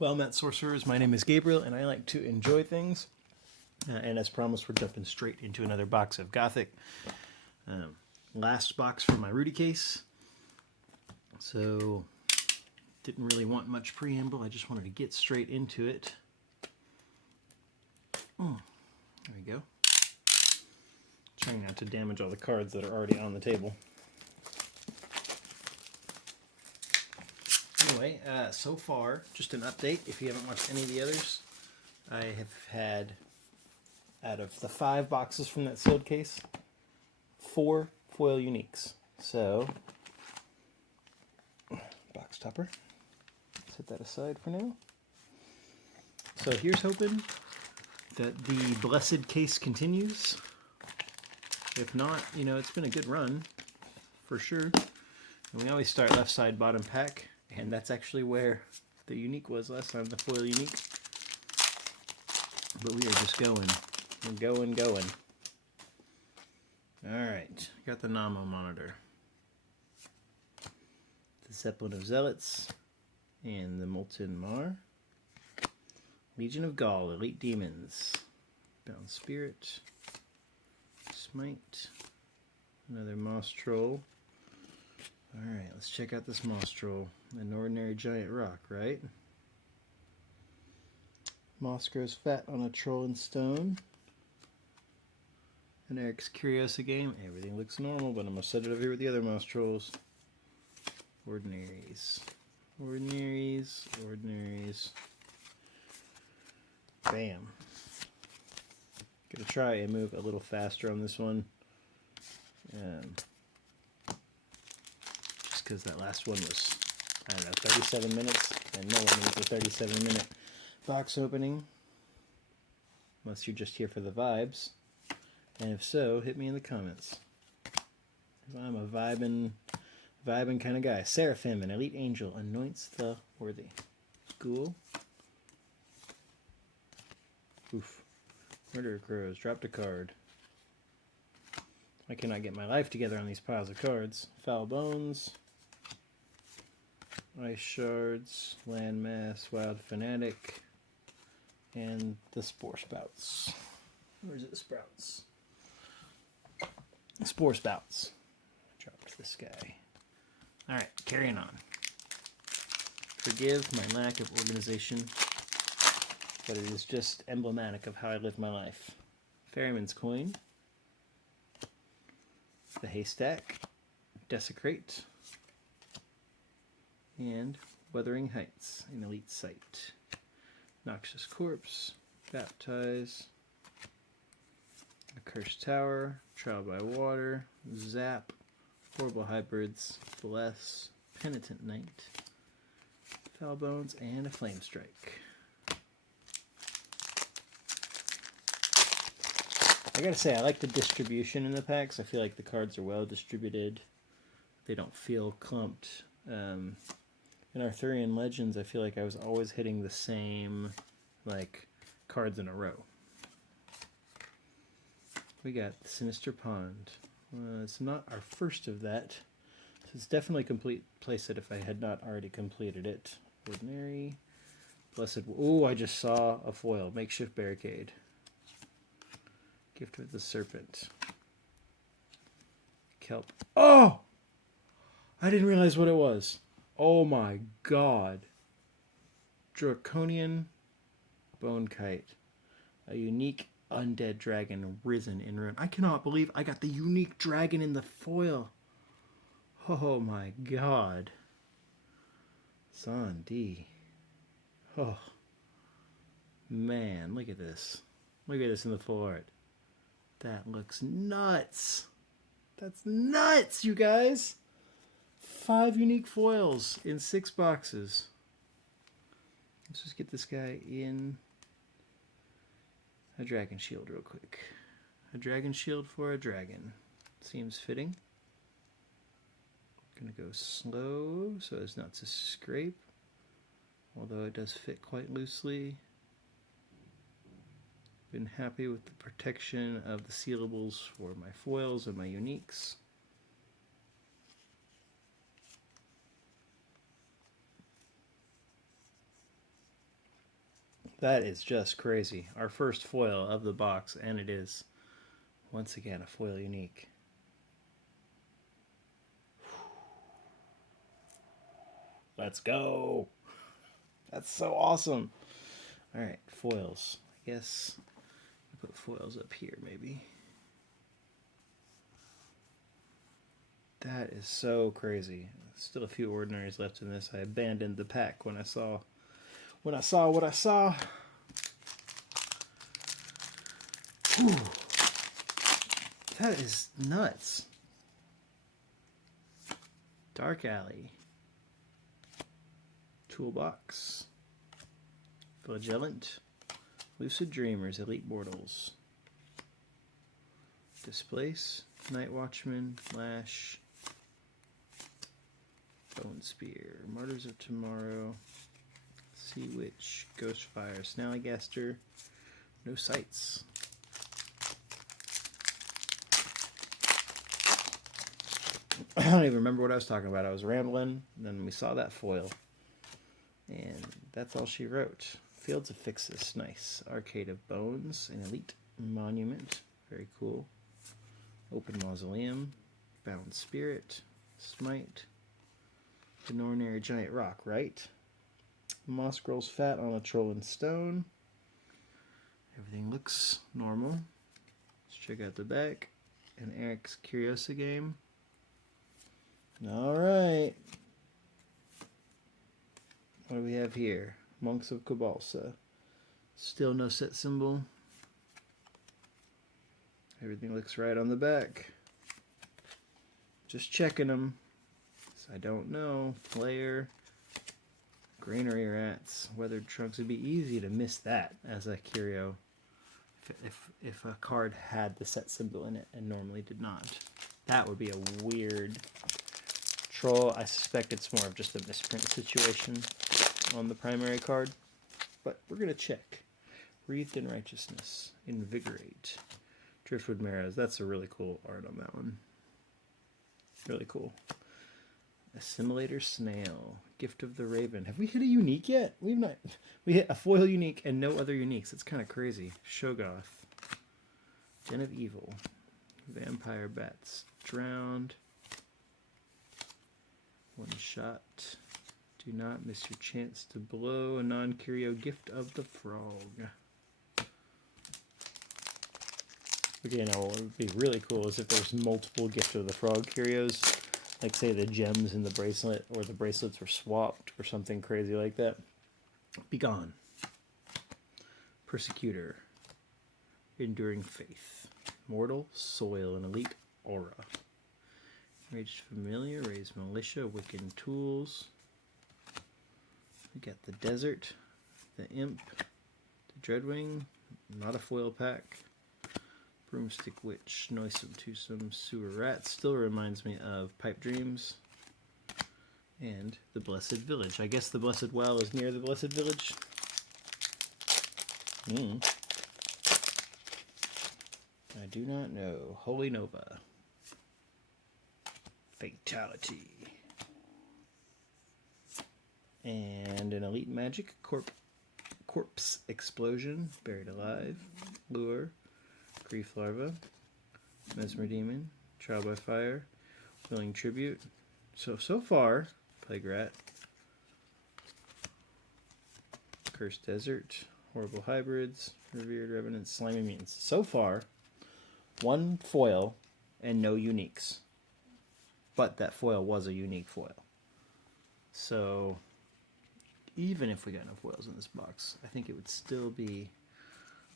Well met, sorcerers. My name is Gabriel, and I like to enjoy things. And as promised, we're jumping straight into another box of Gothic. Last box for my Rudy case. So, didn't really want much preamble. I just wanted to get straight into it. There we go. Trying not to damage all the cards that are already on the table. Anyway, so far, just an update. If you haven't watched any of the others, I have had, out of the 5 boxes from that sealed case, 4 foil uniques. So, box topper. Set that aside for now. So here's hoping that the blessed case continues. If not, you know, it's been a good run, for sure. And we always start left side, bottom pack. And that's actually where the unique was last time, the foil unique. But we are just going. We're going. Alright, got the Namo monitor. The Zeppelin of Zealots. And the Molten Mar. Legion of Gaul, Elite Demons. Bound Spirit. Smite. Another Moss Troll. Alright, let's check out this Moss Troll. An ordinary giant rock, right? Moss grows fat on a troll in stone. An Eric's Curiosa game. Everything looks normal, but I'm going to set it over here with the other Moss Trolls. Ordinaries. Ordinaries. Bam. Gonna try and move a little faster on this one. Just because that last one was, I don't know, 37 minutes, and no one needs a 37-minute box opening, unless you're just here for the vibes. And if so, hit me in the comments. I'm a vibing kind of guy. Seraphim, an elite angel, anoints the worthy. School. Oof. Murderer Crows, dropped a card. I cannot get my life together on these piles of cards. Foul Bones. Ice Shards, Landmass, Wild Fanatic, and the Spore Spouts. Or is it Sprouts? Spore Spouts. Dropped this guy. Alright, carrying on. Forgive my lack of organization, but it is just emblematic of how I live my life. Ferryman's Coin. The Haystack. Desecrate. And Wuthering Heights, an elite site. Noxious Corpse, Baptize, A Cursed Tower, Trial by Water, Zap, Horrible Hybrids, Bless, Penitent Knight, Foul Bones, and a Flame Strike. I gotta say, I like the distribution in the packs. I feel like the cards are well distributed. They don't feel clumped. In Arthurian Legends, I feel like I was always hitting the same, like, cards in a row. We got Sinister Pond. It's not our first of that. So it's definitely a complete playset if I had not already completed it. Ordinary. Blessed... Oh, I just saw a foil. Makeshift Barricade. Gift of the Serpent. Kelp. Oh! I didn't realize what it was. Oh my god. Draconian Bone Kite. A unique undead dragon risen in ruin. I cannot believe I got the unique dragon in the foil. Oh my god. Sandy. Oh. Man, look at this. Look at this in the full art. That looks nuts. That's nuts, you guys. 5 unique foils in 6 boxes. Let's just get this guy in a dragon shield real quick. A dragon shield for a dragon. Seems fitting. Gonna go slow so as not to scrape. Although it does fit quite loosely. Been happy with the protection of the sealables for my foils and my uniques. That is just crazy. Our first foil of the box, and it is, once again, a foil unique. Let's go. That's so awesome. All right, foils. I guess I'll put foils up here maybe. That is so crazy. Still a few ordinaries left in this. I abandoned the pack when I saw what I saw. Whew. That is nuts. Dark Alley. Toolbox. Flagellant. Lucid Dreamers. Elite Mortals. Displace. Night Watchman. Lash. Bone Spear. Martyrs of Tomorrow. Sea Witch. Ghostfire. Snallygaster. No Sights. I don't even remember what I was talking about. I was rambling, and then we saw that foil. And that's all she wrote. Fields of Fixes, nice. Arcade of Bones, an Elite Monument, very cool. Open Mausoleum, Bound Spirit, Smite, an Ordinary Giant Rock, right? Moss grows fat on a Troll and Stone. Everything looks normal. Let's check out the back. An Eric's Curiosa game. Alright. What do we have here? Monks of Cabalsa. Still no set symbol. Everything looks right on the back. Just checking them. I don't know. Player. Granary Rats. Weathered Trunks. It'd be easy to miss that as a curio if a card had the set symbol in it and normally did not. That would be a weird Troll. I suspect it's more of just a misprint situation on the primary card, but we're going to check. Wreathed in Righteousness. Invigorate. Driftwood Marrows. That's a really cool art on that one. Really cool. Assimilator Snail. Gift of the Raven. Have we hit a unique yet? We've not. We hit a foil unique and no other uniques. It's kind of crazy. Shogoth. Den of Evil. Vampire Bats. Drowned. One Shot. Do not miss your chance to blow. A non-curio Gift of the Frog. Okay, now what would be really cool is if there's multiple Gift of the Frog curios. Like say the gems in the bracelet or the bracelets were swapped or something crazy like that. Begone. Persecutor. Enduring Faith. Mortal Soil, an Elite Aura. Raged Familiar, Raised Militia, Wiccan Tools. We got the Desert, the Imp, the Dreadwing, not a foil pack. Broomstick Witch, Noisome Twosome, Sewer Rat, still reminds me of Pipe Dreams. And the Blessed Village. I guess the Blessed Well is near the Blessed Village. I do not know. Holy Nova. Fatality. And an Elite Magic, Corpse Explosion, Buried Alive, Lure, Grief Larva, Mesmer Demon, Trial by Fire, Willing Tribute. So far, Plague Rat, Cursed Desert, Horrible Hybrids, Revered Revenant, Slimy Mutants. So far, one foil and no uniques. But that foil was a unique foil. So even if we got no foils in this box, I think it would still be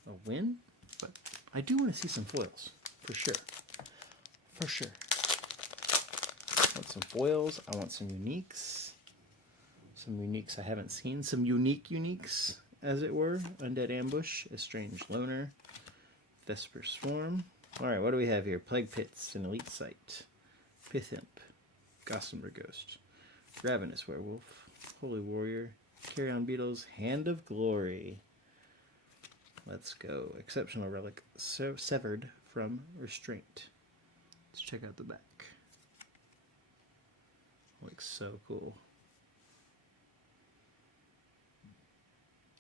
a win. But I do want to see some foils, for sure. For sure. I want some foils. I want some uniques. Some uniques I haven't seen. Some unique uniques, as it were. Undead Ambush, Estranged Loner, Vesper Swarm. Alright, what do we have here? Plague Pits, an Elite Sight. Pith Imp, Gossamer Ghost, Ravenous Werewolf, Holy Warrior, Carrion Beetles, Hand of Glory. Let's go. Exceptional Relic, Severed from Restraint. Let's check out the back. Looks so cool.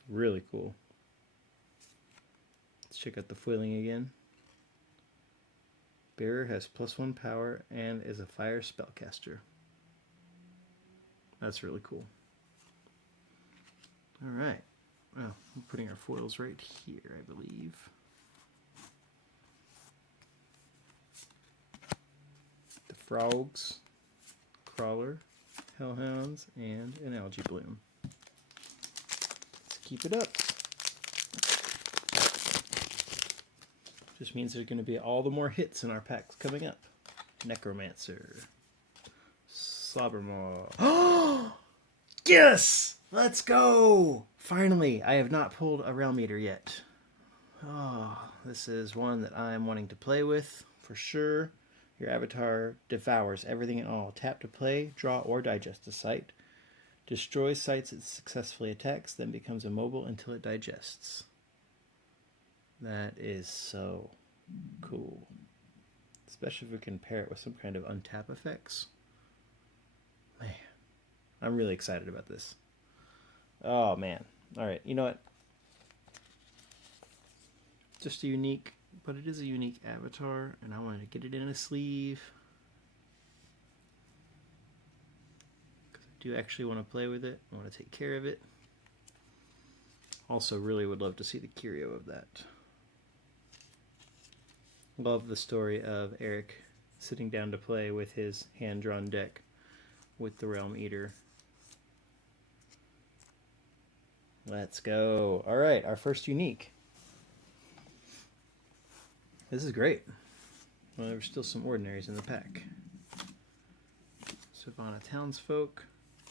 Really cool. check out the foiling again. Bearer has +1 power and is a fire spellcaster. That's really cool. Alright. Well, we're putting our foils right here, I believe. The frogs, crawler, hellhounds, and an algae bloom. Let's keep it up. Just means there's going to be all the more hits in our packs coming up. Necromancer. Slobbermaw. Yes! Let's go! Finally, I have not pulled a Realm Eater yet. Oh, this is one that I'm wanting to play with, for sure. Your avatar devours everything and all. Tap to play, draw, or digest a site. Destroys sites it successfully attacks, then becomes immobile until it digests. That is so cool. Especially if we can pair it with some kind of untap effects. Man, I'm really excited about this. Oh, man. Alright, you know what? Just a unique, but it is a unique avatar, and I wanted to get it in a sleeve. Because I do actually want to play with it. I want to take care of it. Also, really would love to see the Curio of that. Love the story of Eric sitting down to play with his hand-drawn deck with the Realm Eater. Let's go. Alright, our first unique. This is great. Well, there's still some ordinaries in the pack. Savannah Townsfolk,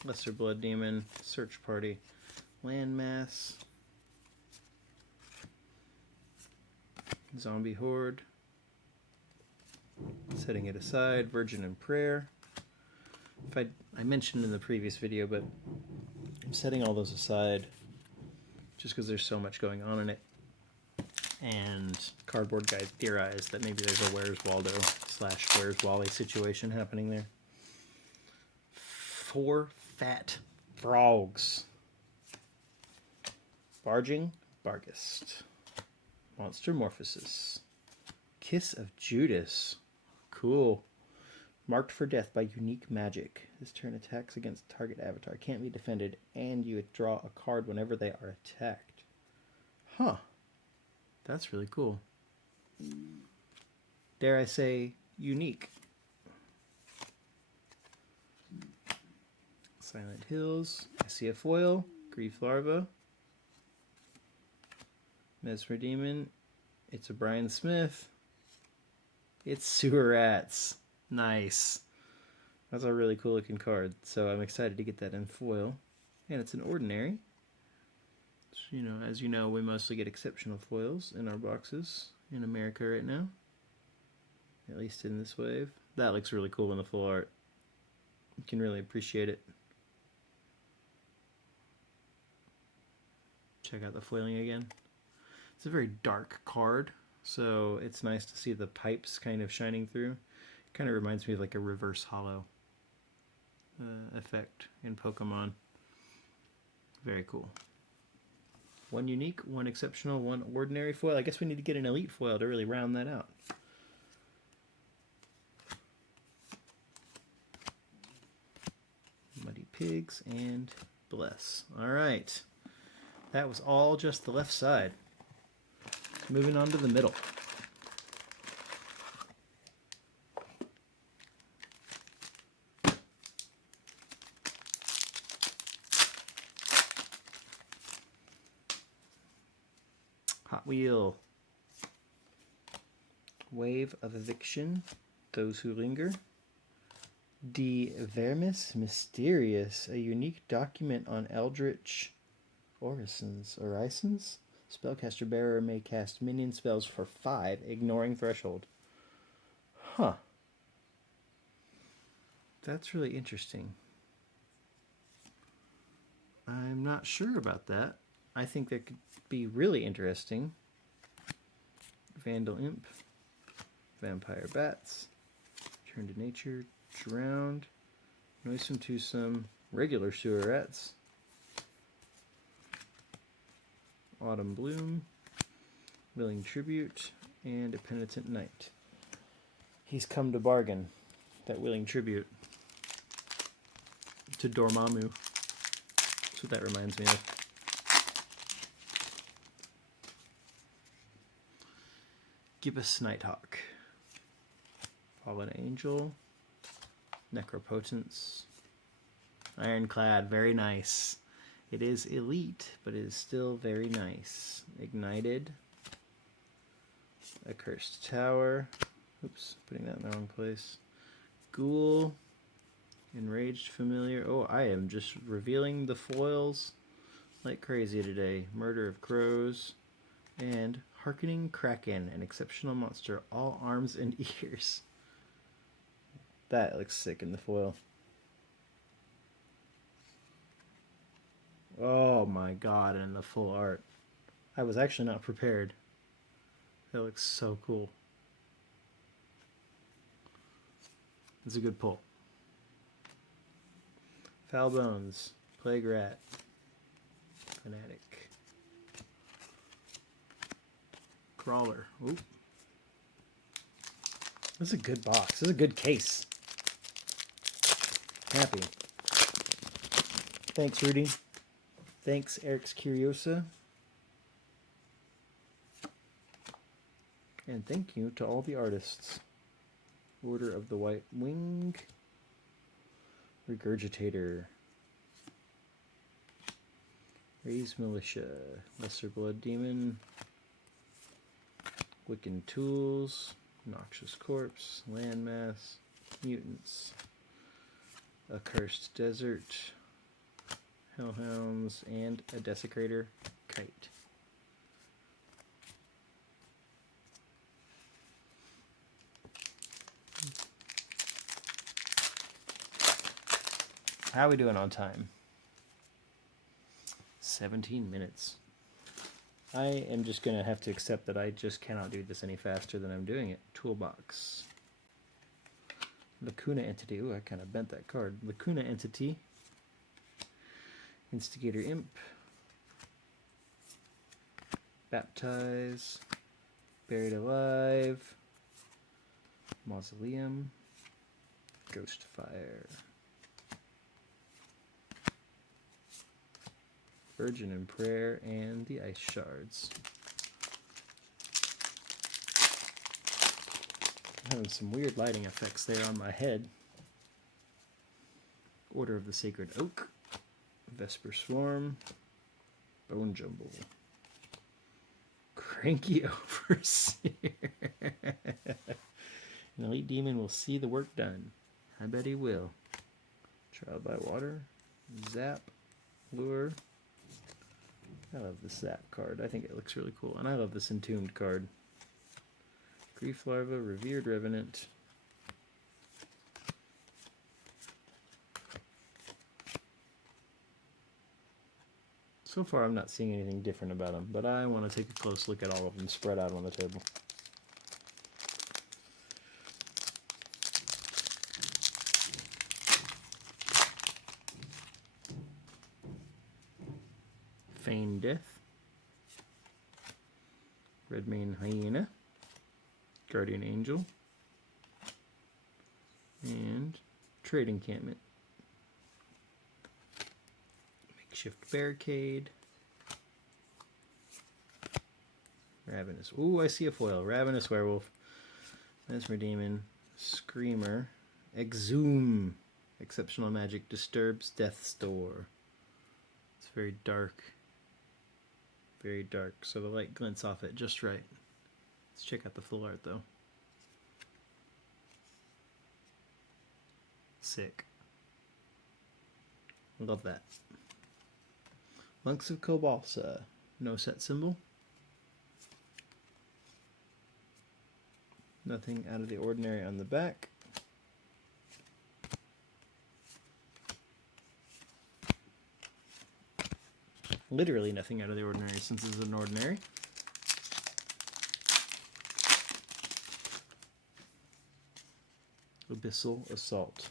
Lesser Blood Demon, Search Party, Landmass, Zombie Horde, Setting It Aside, Virgin and Prayer. If I mentioned in the previous video, but I'm setting all those aside just because there's so much going on in it. And Cardboard Guy theorized that maybe there's a Where's Waldo / Where's Wally situation happening there. 4 fat frogs. Barging Bargist. Monster Morphosis. Kiss of Judas. Cool. Marked for death by unique magic. This turn attacks against target avatar. Can't be defended, and you draw a card whenever they are attacked. Huh. That's really cool. Dare I say, unique. Silent Hills. I see a foil. Grief Larva. Mesmer Demon. It's a Brian Smith. It's Sewer Rats. Nice. That's a really cool looking card. So I'm excited to get that in foil. And it's an ordinary. So, you know, as you know, we mostly get exceptional foils in our boxes in America right now. At least in this wave. That looks really cool in the full art. You can really appreciate it. Check out the foiling again. It's a very dark card, so it's nice to see the pipes kind of shining through. It kind of reminds me of like a reverse hollow effect in Pokemon. Very cool. 1 unique, 1 exceptional, 1 ordinary foil. I guess we need to get an elite foil to really round that out. Muddy Pigs and Bless. Alright. That was all just the left side. Moving on to the middle. Hot Wheel. Wave of Eviction. Those Who Linger. De Vermis Mysterious. A unique document on Eldritch Orisons. Spellcaster Bearer may cast minion spells for 5, ignoring threshold. Huh. That's really interesting. I'm not sure about that. I think that could be really interesting. Vandal Imp. Vampire Bats. Turn to Nature. Drowned. Noisome Twosome. Regular Sewer Rats. Autumn Bloom. Willing Tribute, and a Penitent Knight. He's come to bargain, that Willing Tribute, to Dormammu. That's what that reminds me of. Gibbous Nighthawk. Fallen Angel. Necropotence. Ironclad, very nice. It is elite, but it is still very nice. Ignited. Accursed Tower. Oops, putting that in the wrong place. Ghoul. Enraged Familiar. Oh, I am just revealing the foils like crazy today. Murder of Crows. And Harkening Kraken, an exceptional monster. All arms and ears. That looks sick in the foil. Oh my god, and the full art. I was actually not prepared. That looks so cool. It's a good pull. Foul Bones, Plague Rat, Fanatic, Crawler. Ooh. This is a good box. This is a good case. Happy. Thanks, Rudy. Thanks, Eric's Curiosa. And thank you to all the artists. Order of the White Wing. Regurgitator. Raise Militia. Lesser Blood Demon. Wiccan Tools. Noxious Corpse. Landmass. Mutants. Accursed Desert. Hellhounds. And a Desecrator Kite. How are we doing on time? 17 minutes. I am just going to have to accept that I just cannot do this any faster than I'm doing it. Toolbox. Lacuna Entity. Ooh, I kind of bent that card. Lacuna Entity. Instigator Imp. Baptize. Buried Alive. Mausoleum. Ghost Fire. Virgin and Prayer, and the Ice Shards. I'm having some weird lighting effects there on my head. Order of the Sacred Oak. Vesper Swarm. Bone Jumble. Cranky Overseer. An elite demon will see the work done. I bet he will. Trial by Water. Zap. Lure. I love the Zap card. I think it looks really cool. And I love this Entombed card. Grief Larva, Revered Revenant. So far I'm not seeing anything different about them, but I want to take a close look at all of them spread out on the table. Feigned Death. Redmane Hyena. Guardian Angel. And Trade Encampment. Makeshift Barricade. Ravenous. Ooh, I see a foil. Ravenous Werewolf. Mesmer Demon. Screamer. Exhume. Exceptional Magic. Disturbs Death Store. It's very dark. Very dark, so the light glints off it just right. Let's check out the full art though. Sick. Love that. Monks of Kobalsa. No set symbol. Nothing out of the ordinary on the back. Literally nothing out of the ordinary since it's an ordinary. Abyssal Assault.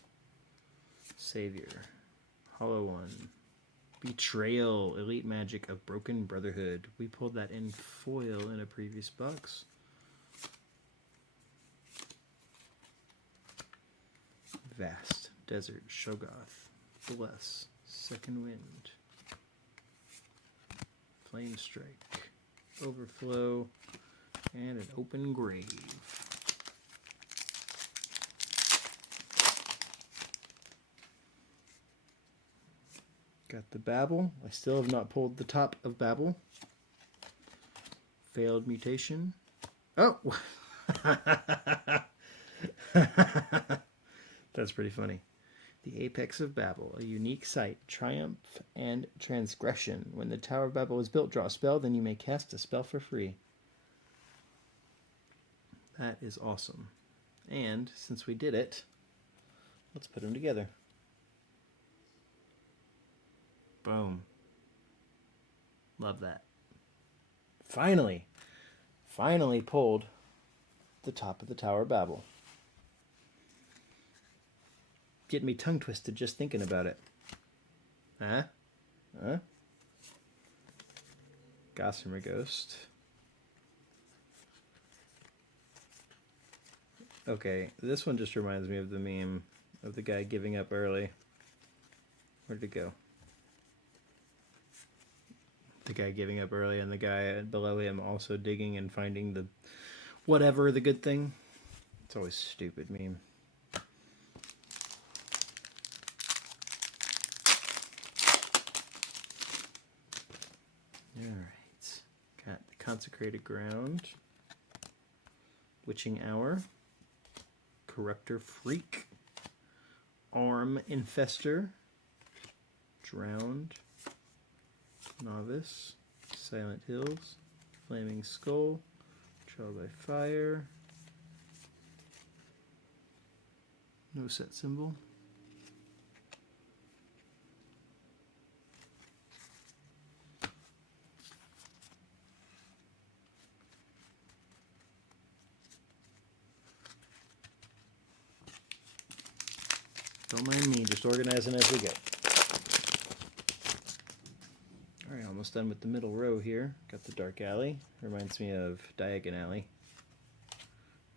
Savior. Hollow One. Betrayal, Elite Magic of Broken Brotherhood. We pulled that in foil in a previous box. Vast Desert, Shogoth, Bless, Second Wind, Flame Strike, Overflow, and an Open Grave. Got the Babel. I still have not pulled the top of Babel. Failed Mutation. Oh! That's pretty funny. The Apex of Babel, a unique sight, triumph and transgression. When the Tower of Babel is built, draw a spell, then you may cast a spell for free. That is awesome. And since we did it, let's put them together. Boom. Love that. Finally pulled the top of the Tower of Babel. Getting me tongue twisted just thinking about it. Huh? Huh? Gossamer Ghost. Okay, this one just reminds me of the meme of the guy giving up early. Where'd it go? The guy giving up early and the guy below him also digging and finding the whatever, the good thing. It's always a stupid meme. Alright. Got the Consecrated Ground, Witching Hour, Corruptor Freak, Arm Infester, Drowned, Novice, Silent Hills, Flaming Skull, Trial by Fire, no set symbol, don't mind me, just organizing as we go. Alright, almost done with the middle row here. Got the Dark Alley. Reminds me of Diagon Alley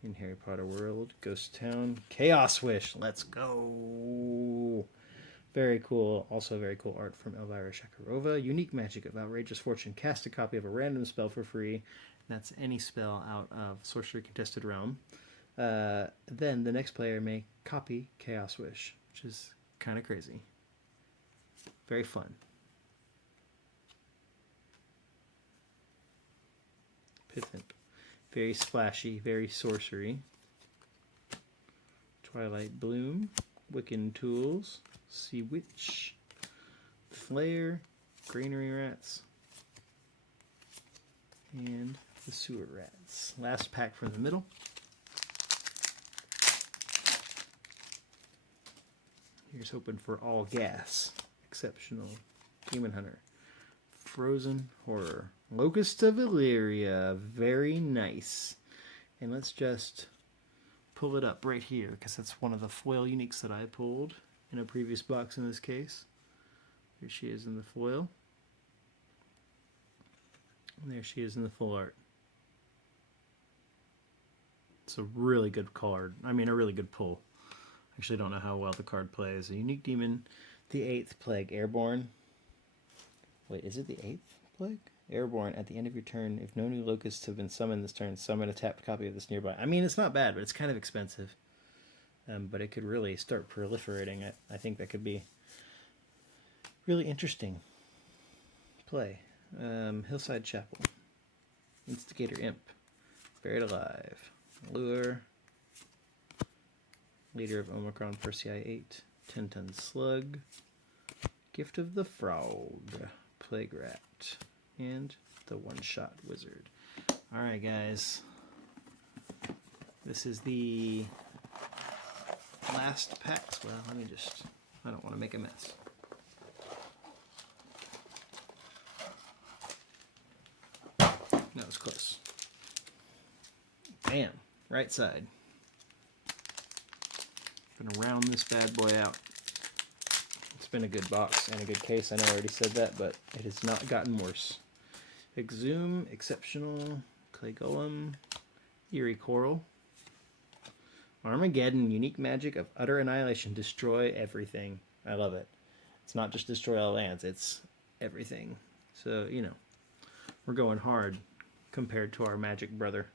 in Harry Potter World. Ghost Town. Chaos Wish. Let's go. Very cool. Also very cool art from Elvira Shakarova. Unique Magic of Outrageous Fortune. Cast a copy of a random spell for free. That's any spell out of Sorcery Contested Realm. Then the next player may copy Chaos Wish, which is kind of crazy. Very fun. Pithimp. Very splashy, very sorcery. Twilight Bloom, Wiccan Tools, Sea Witch, Flare, Granary Rats, and the Sewer Rats. Last pack from the middle. Here's hoping for all gas. Exceptional. Demon Hunter. Frozen Horror. Locust of Illyria. Very nice. And let's just pull it up right here, because that's one of the foil uniques that I pulled in a previous box in this case. Here she is in the foil. And there she is in the full art. It's a really good card. I mean, a really good pull. Actually, don't know how well the card plays. A unique demon, the 8th plague, airborne. Wait, is it the 8th plague? Airborne, at the end of your turn, if no new locusts have been summoned this turn, summon a tapped copy of this nearby. I mean, it's not bad, but it's kind of expensive. But it could really start proliferating. I think that could be really interesting play. Hillside Chapel. Instigator Imp. Buried Alive. Lure. Leader of Omicron Persei 8, 10-ton Slug, Gift of the Frog, Plague Rat, and the One-Shot Wizard. Alright guys, this is the last packs. Well, let me just, I don't want to make a mess. That was close. Bam, right side. Gonna round this bad boy out. Let's been a good box and a good case. I know I already said that, but it has not gotten worse. Exhume, Exceptional, Clay Golem, Eerie Coral, Armageddon, Unique Magic of Utter Annihilation, destroy everything. I love it. It's not just destroy all lands, it's everything. So, you know, we're going hard compared to our Magic brother.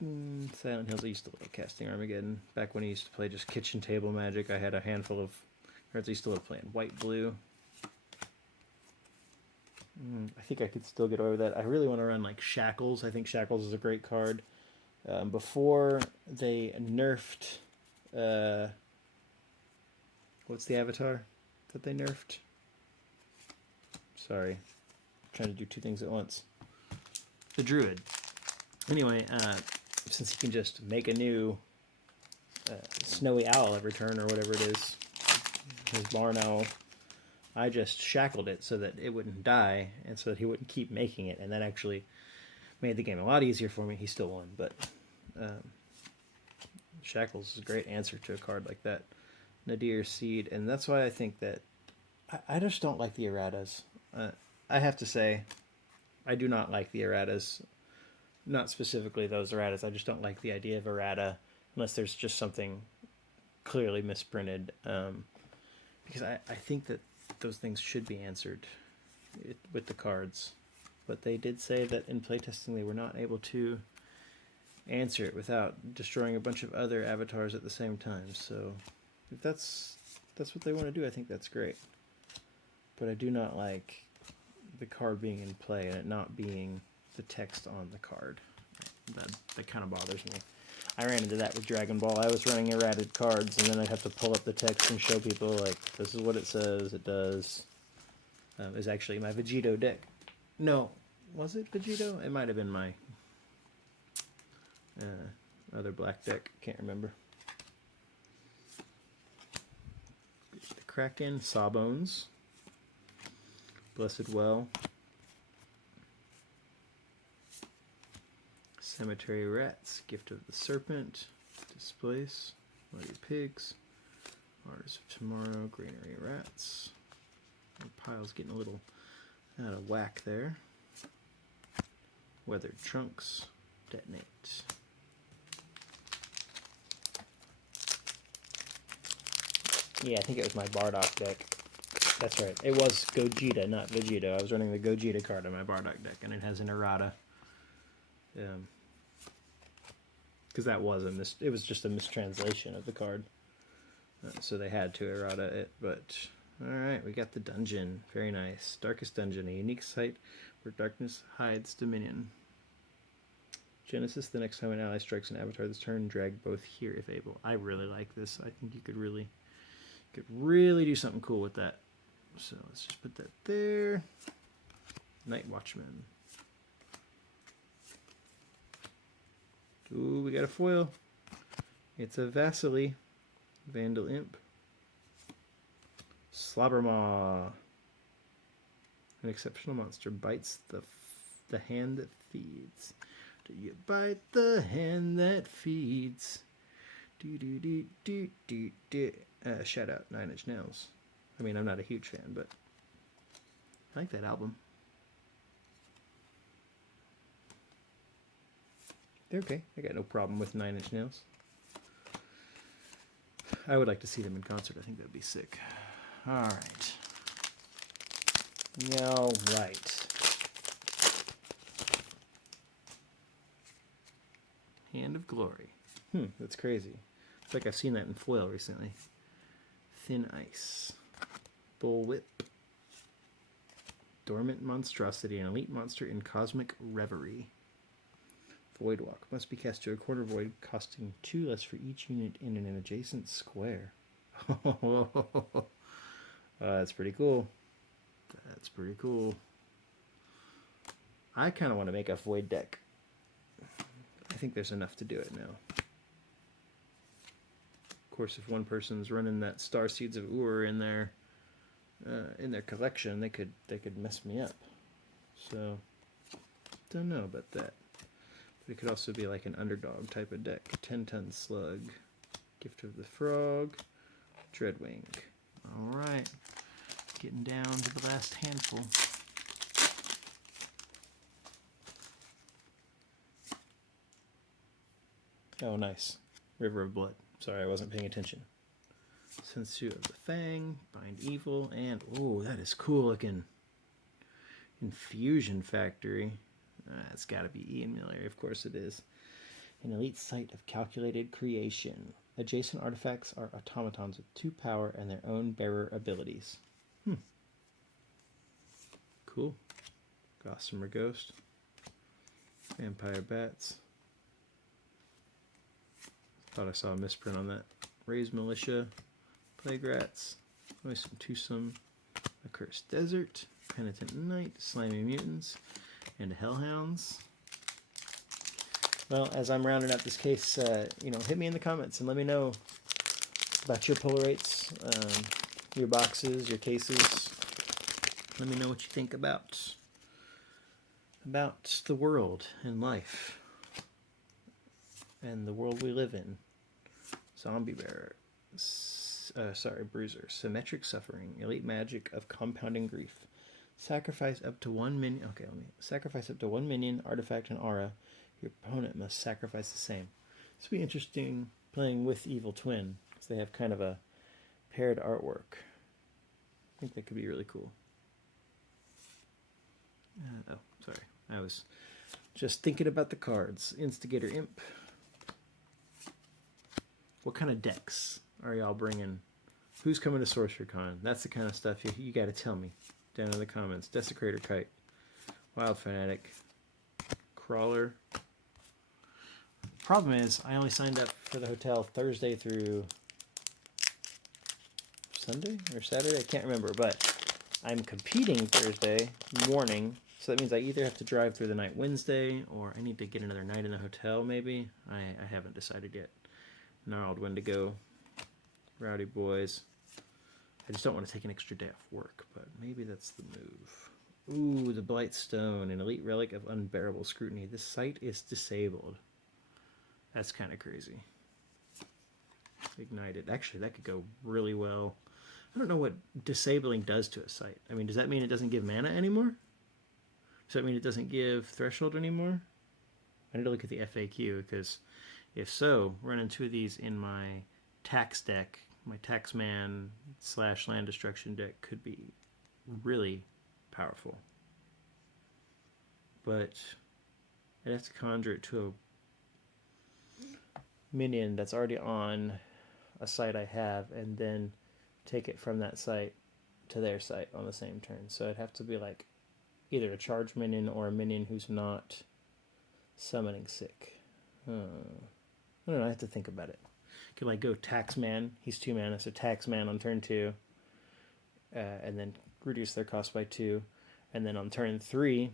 Silent Hills, I used to love casting Armageddon. Back when I used to play just kitchen table Magic, I had a handful of cards I used to love playing. White, blue. I think I could still get away with that. I really want to run like Shackles. I think Shackles is a great card. Before they nerfed... what's the avatar that they nerfed? Sorry. I'm trying to do two things at once. The Druid. Anyway, since he can just make a new Snowy Owl every turn or whatever it is, his Barn Owl, I just shackled it so that it wouldn't die and so that he wouldn't keep making it, and that actually made the game a lot easier for me. He still won, but Shackles is a great answer to a card like that. Nadir Seed, and that's why I think that I just don't like the erratas. I have to say, I do not like the erratas. Not specifically those erratas. I just don't like the idea of errata unless there's just something clearly misprinted. Because I think that those things should be answered with the cards. But they did say that in playtesting they were not able to answer it without destroying a bunch of other avatars at the same time. So if that's what they want to do, I think that's great. But I do not like the card being in play and it not being the text on the card. That kind of bothers me. I ran into that with Dragon Ball. I was running errated cards, and then I'd have to pull up the text and show people, like, this is what it says, it does. Is actually my Vegito deck. No, was it Vegito? It might have been my other black deck. Can't remember. The Kraken, Sawbones, Blessed Well, Cemetery Rats, Gift of the Serpent, Displace, Bloody Pigs, Martyrs of Tomorrow, Granary Rats. The pile's getting a little out of whack there. Weathered Trunks, Detonate. Yeah, I think it was my Bardock deck. That's right. It was Gogeta, not Vegito. I was running the Gogeta card on my Bardock deck, and it has an errata. Because that was it was just a mistranslation of the card. So they had to errata it, but alright, we got the dungeon. Very nice. Darkest Dungeon, a unique site where darkness hides dominion. Genesis, the next time an ally strikes an avatar this turn, drag both here if able. I really like this. I think you could really do something cool with that. So let's just put that there. Night Watchman. Ooh, we got a foil. It's a Vasily. Vandal Imp. Slobbermaw. An exceptional monster bites the hand that feeds. Do you bite the hand that feeds? Do do do do do do. Shout out 9 Inch Nails. I mean, I'm not a huge fan, but I like that album. They're okay. I got no problem with 9 Inch Nails. I would like to see them in concert. I think that'd be sick. Alright. Alright. Hand of Glory. That's crazy. It's like I've seen that in foil recently. Thin Ice. Bullwhip. Dormant Monstrosity, an elite monster in Cosmic Reverie. Voidwalk. Must be cast to a corner void, costing 2 less for each unit in an adjacent square. That's pretty cool. That's pretty cool. I kind of want to make a void deck. I think there's enough to do it now. Of course, if one person's running that Star Seeds of Ur in their collection, they could mess me up. So, don't know about that. But it could also be like an underdog type of deck. 10-ton Slug, Gift of the Frog, Dreadwing, All right, getting down to the last handful. Oh, nice. River of Blood. Sorry, I wasn't paying attention. Sensu of the Fang, Bind Evil, and oh, that is cool looking. Infusion Factory. It's got to be Ian Miller. Of course it is. An elite site of calculated creation. Adjacent artifacts are automatons with 2 power and their own bearer abilities. Cool. Gossamer Ghost. Vampire Bats. Thought I saw a misprint on that. Raised Militia. Plague Rats. Noisome Twosome. Accursed Desert. Penitent Knight. Slimy Mutants. And Hellhounds. Well, as I'm rounding up this case, hit me in the comments and let me know about your pull rates, your boxes, your cases. Let me know what you think about the world and life and the world we live in. Zombie Bearer, Bruiser, Symmetric Suffering, Elite Magic of Compounding Grief. Sacrifice up to 1 minion. Okay, sacrifice up to 1 minion, artifact, and aura. Your opponent must sacrifice the same. This will be interesting playing with Evil Twin, because they have kind of a paired artwork. I think that could be really cool. Sorry. I was just thinking about the cards. Instigator Imp. What kind of decks are y'all bringing? Who's coming to SorceryCon? That's the kind of stuff you got to tell me down in the comments. Desecrator Kite. Wild Fanatic. Crawler. Problem is, I only signed up for the hotel Thursday through Sunday or Saturday? I can't remember, but I'm competing Thursday morning, so that means I either have to drive through the night Wednesday, or I need to get another night in the hotel, maybe. I haven't decided yet. Gnarled Wendigo, Rowdy Boys. I just don't want to take an extra day off work, but maybe that's the move. Ooh, the Blightstone, an elite relic of unbearable scrutiny. This site is disabled. That's kind of crazy. Ignited. Actually, that could go really well. I don't know what disabling does to a site. I mean, does that mean it doesn't give mana anymore? Does that mean it doesn't give threshold anymore? I need to look at the FAQ, because if so, running 2 of these in my tax deck, my Taxman / land destruction deck, could be really powerful. But I'd have to conjure it to a minion that's already on a site I have, and then take it from that site to their site on the same turn. So it'd have to be like either a charge minion or a minion who's not summoning sick. I don't know, I have to think about it. Could like go Taxman, he's 2 mana, so Taxman on turn 2, and then reduce their cost by 2, and then on turn 3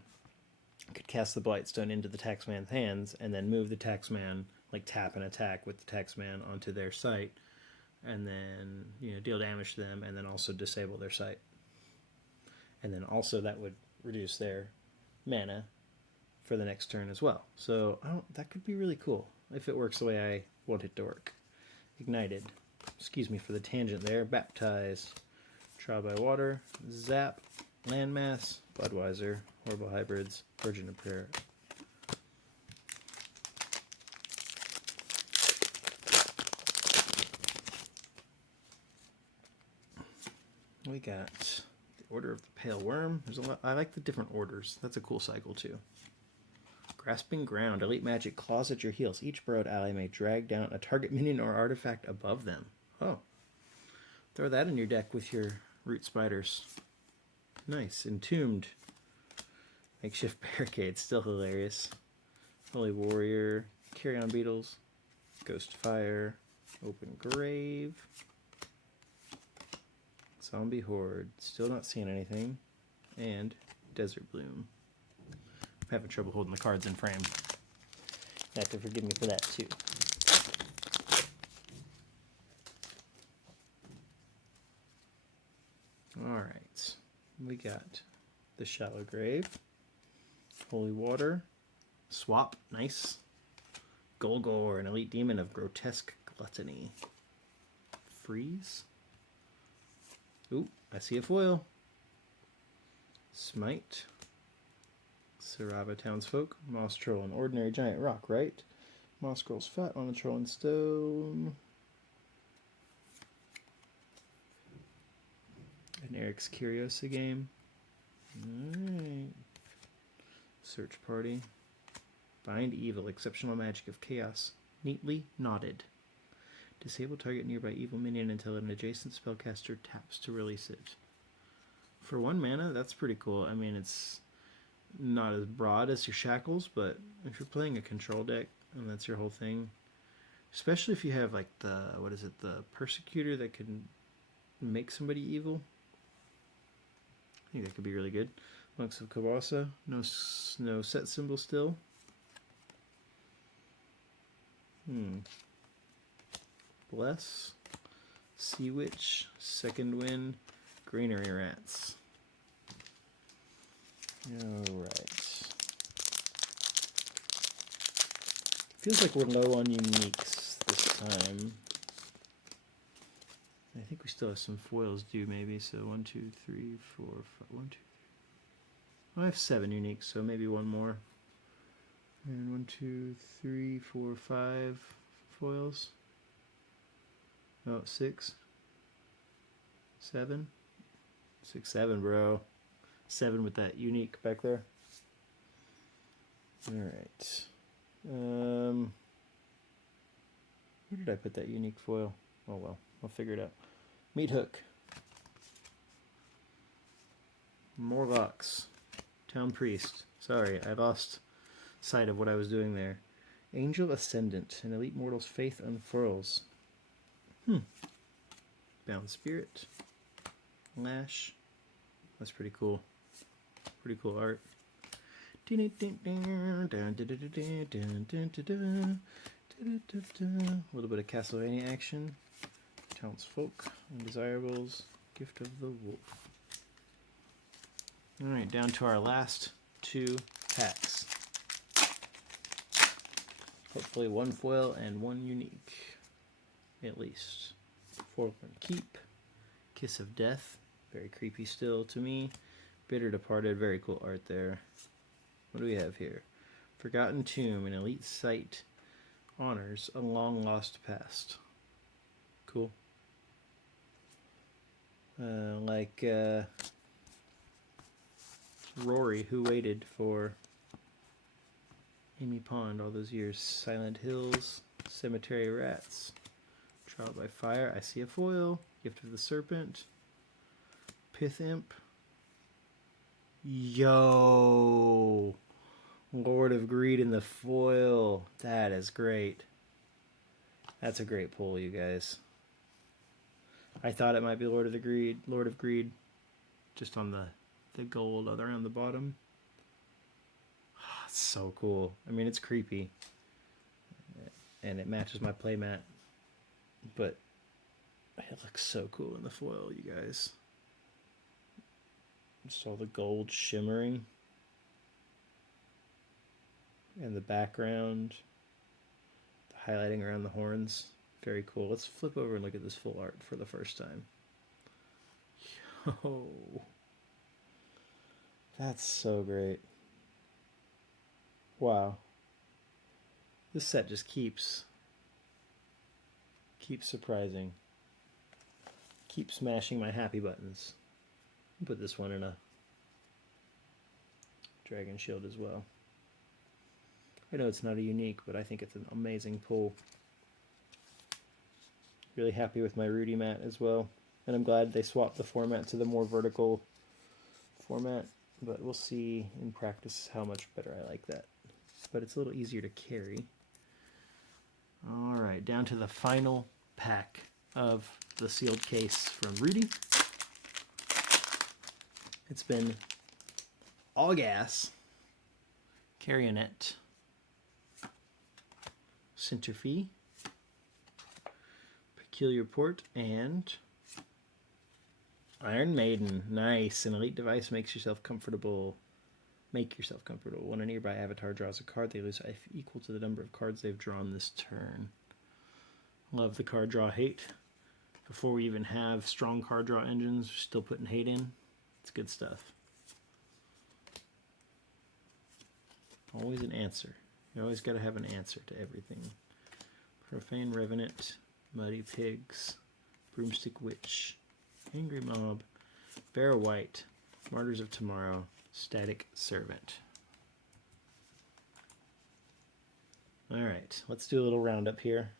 could cast the Blightstone into the Taxman's hands, and then move the Taxman, like tap and attack with the Taxman onto their site, and then deal damage to them, and then also disable their site. And then also that would reduce their mana for the next turn as well. So that could be really cool if it works the way I want it to work. Ignited. Excuse me for the tangent there. Baptize. Trial by Water. Zap. Landmass. Bloodweiser. Horrible Hybrids. Virgin of Prayer. We got the Order of the Pale Worm. There's a lot. I like the different orders. That's a cool cycle too. Grasping Ground. Elite magic claws at your heels. Each burrowed ally may drag down a target minion or artifact above them. Oh. Throw that in your deck with your Root Spiders. Nice. Entombed. Makeshift Barricade. Still hilarious. Holy Warrior. Carrion Beetles. Ghost Fire. Open Grave. Zombie Horde. Still not seeing anything. And Desert Bloom. I'm having trouble holding the cards in frame. You have to forgive me for that too. Alright. We got the Shallow Grave. Holy Water. Swap. Nice. Golgor, an elite demon of grotesque gluttony. Freeze. Ooh, I see a foil. Smite. Sarava Townsfolk. Moss Troll and Ordinary Giant Rock, right? Moss grows fat on the Troll and Stone. And Eric's Curiosa game. Alright. Search Party. Bind Evil. Exceptional Magic of Chaos. Neatly knotted. Disable target nearby evil minion until an adjacent spellcaster taps to release it. For 1 mana, that's pretty cool. I mean, it's not as broad as your Shackles, but if you're playing a control deck and that's your whole thing, especially if you have like the, what is it, the Persecutor that can make somebody evil, I think that could be really good. Monks of Kawasa, no set symbol still. Bless, Sea Witch, Second Wind, Greenery Rats. Alright. Feels like we're low on uniques this time. I think we still have some foils due maybe, so 1, 2, 3, 4, 5, 1, 2, 3. I have 7 uniques, so maybe one more. And 1, 2, 3, 4, 5 foils. Oh, 6, 7, 6, 7, bro. 7 with that unique back there. All right. Where did I put that unique foil? Oh well, I'll figure it out. Meat Hook. Morlocks. Town Priest. Sorry, I lost sight of what I was doing there. Angel Ascendant. An elite mortal's faith unfurls. Bound Spirit. Lash. That's pretty cool. Pretty cool art. A little bit of Castlevania action. Townsfolk. Undesirables. Gift of the Wolf. Alright, down to our last 2 packs. Hopefully 1 foil and 1 unique. At least. Forlorn Keep. Kiss of Death. Very creepy still to me. Bitter Departed. Very cool art there. What do we have here? Forgotten Tomb. An elite site honors a long lost past. Cool. Like Rory, who waited for Amy Pond all those years. Silent Hills. Cemetery Rats. Trial by Fire. I see a foil. Gift of the Serpent. Pith Imp. Yo! Lord of Greed in the foil. That is great. That's a great pull, you guys. I thought it might be Lord of Greed, just on the gold around the bottom. It's so cool. I mean, it's creepy. And it matches my playmat. But it looks so cool in the foil, you guys. Just all the gold shimmering. And the background. The highlighting around the horns. Very cool. Let's flip over and look at this full art for the first time. Yo. That's so great. Wow. This set just keeps surprising. Keep smashing my happy buttons. I'll put this one in a Dragon Shield as well. I know it's not a unique, but I think it's an amazing pull. Really happy with my Rudy mat as well. And I'm glad they swapped the format to the more vertical format. But we'll see in practice how much better I like that. But it's a little easier to carry. Alright, down to the final pack of the sealed case from Rudy. It's been all gas, Carrionet, Centerfee, Peculiar Port, and Iron Maiden. Nice. An elite device makes yourself comfortable. Make yourself comfortable. When a nearby avatar draws a card, they lose life equal to the number of cards they've drawn this turn. Love the card draw hate. before we even have strong card draw engines, we're still putting hate in. It's good stuff. Always an answer. You always got to have an answer to everything. Profane Revenant, Muddy Pigs, Broomstick Witch, Angry Mob, Bear White, Martyrs of Tomorrow, Static Servant. Alright, let's do a little roundup here.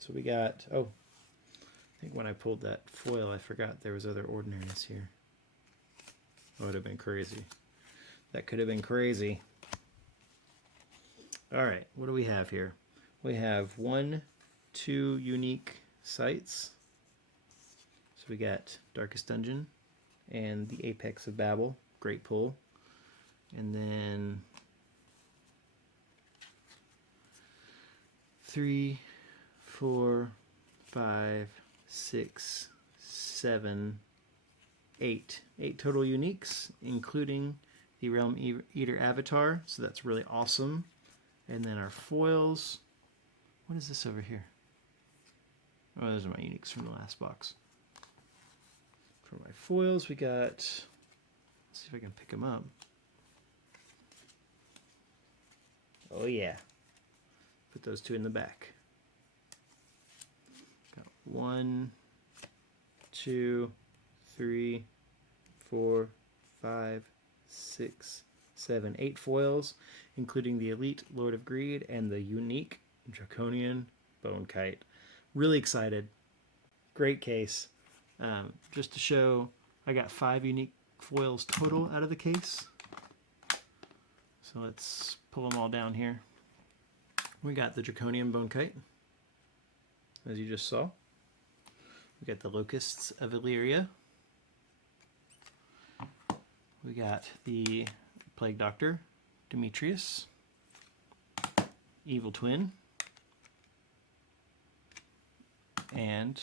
So we got, oh, I think when I pulled that foil I forgot there was other ordinaries here. That would have been crazy. That could have been crazy. Alright, what do we have here? We have 1, 2 unique sites. So we got Darkest Dungeon and the Apex of Babel. Great pull. And then 3, 4, 5, 6, 7, 8. 8 total uniques, including the Realm Eater Avatar. So that's really awesome. And then our foils. What is this over here? Oh, those are my uniques from the last box. For my foils, we got, let's see if I can pick them up. Oh yeah. Put those 2 in the back. Got 1, 2, 3, 4, 5, 6, 7, 8 foils, including the Elite Lord of Greed and the unique Draconian Bone Kite. Really excited. Great case. Just to show, I got 5 unique foils total out of the case. So let's pull them all down here. We got the Draconian Bone Kite, as you just saw. We got the Locusts of Illyria. We got the Plague Doctor, Demetrius, Evil Twin, and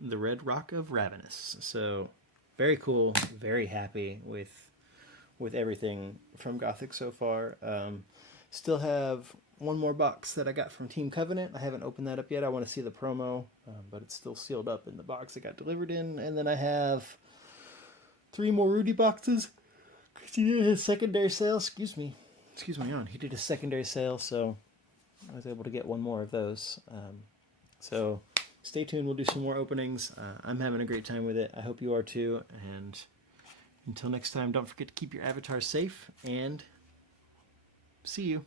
the Red Rock of Ravenous. So very cool, very happy with everything from Gothic so far. Still have one more box that I got from Team Covenant. I haven't opened that up yet. I want to see the promo, but it's still sealed up in the box it got delivered in. And then I have 3 more Rudy boxes. He did his secondary sale. Excuse me, on. He did a secondary sale, so I was able to get 1 more of those. So stay tuned. We'll do some more openings. I'm having a great time with it. I hope you are too. And until next time, don't forget to keep your avatars safe, and see you.